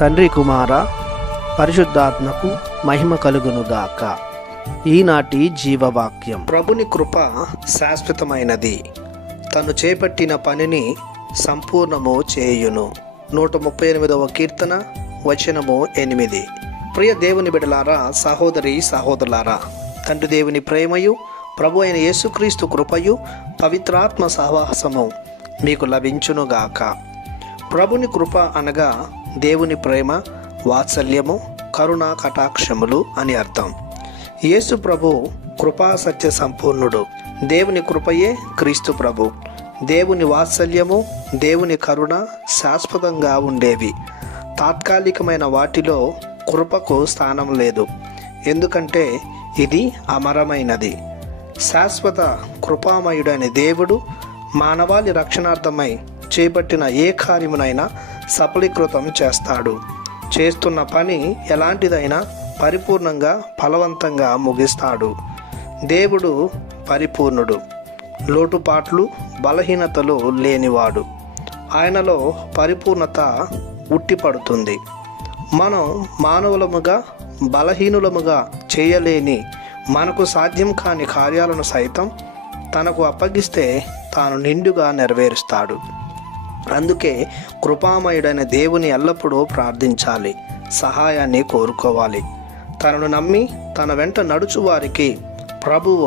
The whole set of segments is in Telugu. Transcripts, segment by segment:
తండ్రి కుమార పరిశుద్ధాత్మకు మహిమ కలుగునుగాక. ఈనాటి జీవవాక్యం. ప్రభుని కృప శాశ్వతమైనది, తను చేపట్టిన పనిని సంపూర్ణము చేయును. 138వ కీర్తన వచనము 8. ప్రియ దేవుని బిడ్డలారా, సహోదరి సహోదరులారా, తండ్రి దేవుని ప్రేమయు ప్రభు అయిన యేసుక్రీస్తు కృపయు పవిత్రాత్మ సహవాసము మీకు లభించునుగాక. ప్రభుని కృప అనగా దేవుని ప్రేమ, వాత్సల్యము, కరుణ, కటాక్షములు అని అర్థం. యేసు ప్రభు కృపా సత్య సంపూర్ణుడు. దేవుని కృపయే క్రీస్తు ప్రభు. దేవుని వాత్సల్యము, దేవుని కరుణ శాశ్వతంగా ఉండేవి. తాత్కాలికమైన వాటిలో కృపకు స్థానం లేదు, ఎందుకంటే ఇది అమరమైనది. శాశ్వత కృపామయుడైన దేవుడు మానవాళి రక్షణార్థమై చేపట్టిన ఏ కార్యమునైనా సఫలీకృతం చేస్తాడు. చేస్తున్న పని ఎలాంటిదైనా పరిపూర్ణంగా ఫలవంతంగా ముగిస్తాడు. దేవుడు పరిపూర్ణుడు, లోటుపాట్లు బలహీనతలు లేనివాడు. ఆయనలో పరిపూర్ణత ఉట్టిపడుతుంది. మనం మానవులముగా బలహీనులముగా చేయలేని, మనకు సాధ్యం కాని కార్యాలను సైతం తనకు అప్పగిస్తే తాను నిండుగా నెరవేరుస్తాడు. అందుకే కృపామయుడైన దేవుని ఎల్లప్పుడూ ప్రార్థించాలి, సహాయాన్ని కోరుకోవాలి. తనను నమ్మి తన వెంట నడుచు వారికి ప్రభువు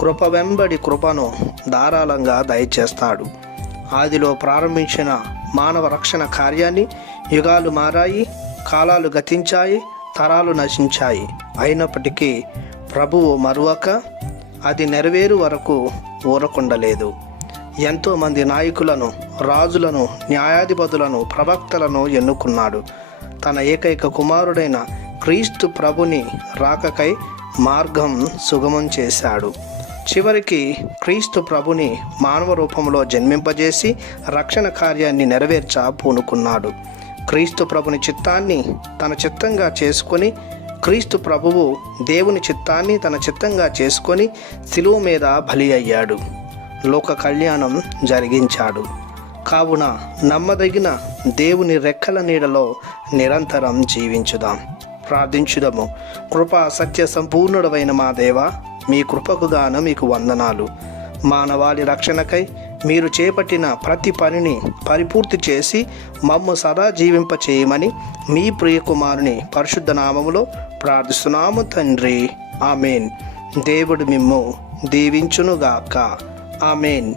కృప వెంబడి కృపను ధారాళంగా దయచేస్తాడు. ఆదిలో ప్రారంభించిన మానవ రక్షణ కార్యాన్ని యుగాలు మారాయి, కాలాలు గతించాయి, తరాలు నశించాయి. అయినప్పటికీ ప్రభువు మరువక అది నెరవేరు వరకు ఊరకుండలేదు. ఎంతోమంది నాయకులను, రాజులను, న్యాయాధిపతులను, ప్రవక్తలను ఎన్నుకున్నాడు. తన ఏకైక కుమారుడైన క్రీస్తు ప్రభుని రాకకై మార్గం సుగమం చేశాడు. చివరికి క్రీస్తు ప్రభుని మానవ రూపంలో జన్మింపజేసి రక్షణ కార్యాన్ని నెరవేర్చ పూనుకున్నాడు. క్రీస్తు ప్రభుని చిత్తాన్ని తన చిత్తంగా చేసుకొని, క్రీస్తు ప్రభువు దేవుని చిత్తాన్ని తన చిత్తంగా చేసుకొని శిలువ మీద బలి అయ్యాడు, లోక కళ్యాణం జరిగించాడు. కావున నమ్మదగిన దేవుని రెక్కల నీడలో నిరంతరం జీవించుదాం. ప్రార్థించుదాము. కృపా సత్య సంపూర్ణుడైన మా దేవా, మీ కృపకు గాను మీకు వందనాలు. మానవాళి రక్షణకై మీరు చేపట్టిన ప్రతి పనిని పరిపూర్తి చేసి మమ్ము సదా జీవింపచేయమని మీ ప్రియ కుమారుని పరిశుద్ధ నామములో ప్రార్థిస్తున్నాము తండ్రి. ఆమెన్. దేవుడు మిమ్ము దీవించునుగాక. ఆమెన్.